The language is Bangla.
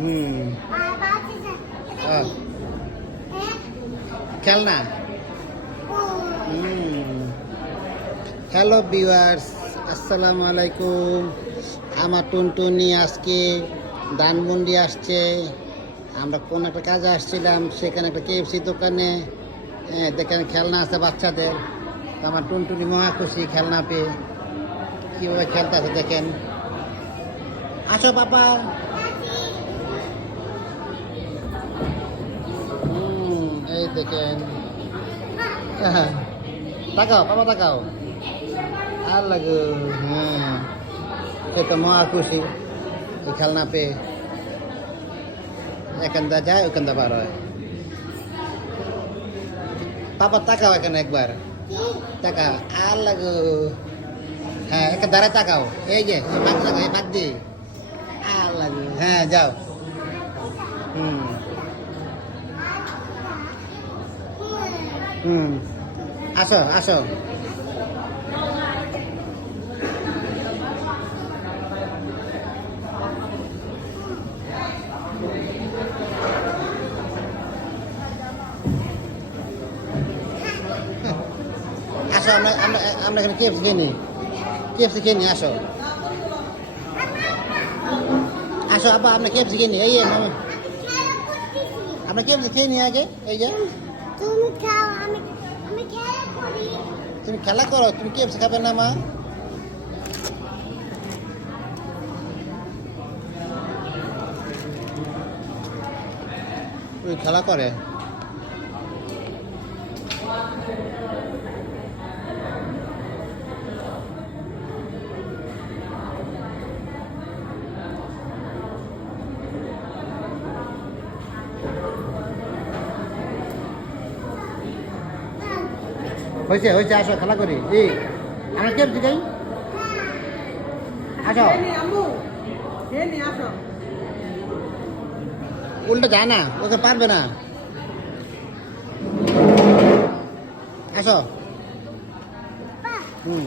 হুম খেলনা। হ্যালো ভিউয়ার্স, আসসালামু আলাইকুম। আমার টুনটুনি আজকে ধানমন্ডি আসছে। আমরা কোন একটা কাজে আসছিলাম, সেখানে একটা কেএফসি দোকানে দেখেন খেলনা আছে বাচ্চাদের। আমার টুনটুনি মহা খুশি খেলনা পেয়ে, কীভাবে খেলতে আছে দেখেন। আসো বাবা। এই দেখেন, তাকাও বাবা তাকাও। আর লাগো, হ্যাঁ সে তো মহা খুশি এই খেলনা পেয়ে। এখানটা যায় ওখানটা বার হয়। বাবা তাকাও এখানে একবার, তাকাও। আর লাগো, হ্যাঁ একটা দাঁড়ায় তাকাও। এই যে বাদ লাগাও, এই বাদ দি। আর লাগো, হ্যাঁ যাও। হুম হুম আসো আসো। আসো, আমরা আমরা আমরা এখানে কেএফসি খেয়ে নিই, কেএফসি খেয়ে নিই। আসো আসো আব্বা, আমরা কেএফসি খেয়ে নিই। এই যে মামা, আমরা কেএফসি খেয়ে নিই আগে। এই যে তুমি খাও, আমি খেলা করি। তুমি খেলা করো, তুমি কেএফসি খাবে না মা? তুই খেলা করে। হয়েছে হয়েছে, আসো খেলা করি। এই আমরা কেএফসি খাই, আসো। উল্টো যায় না, ওকে পারবে না। আসো। হুম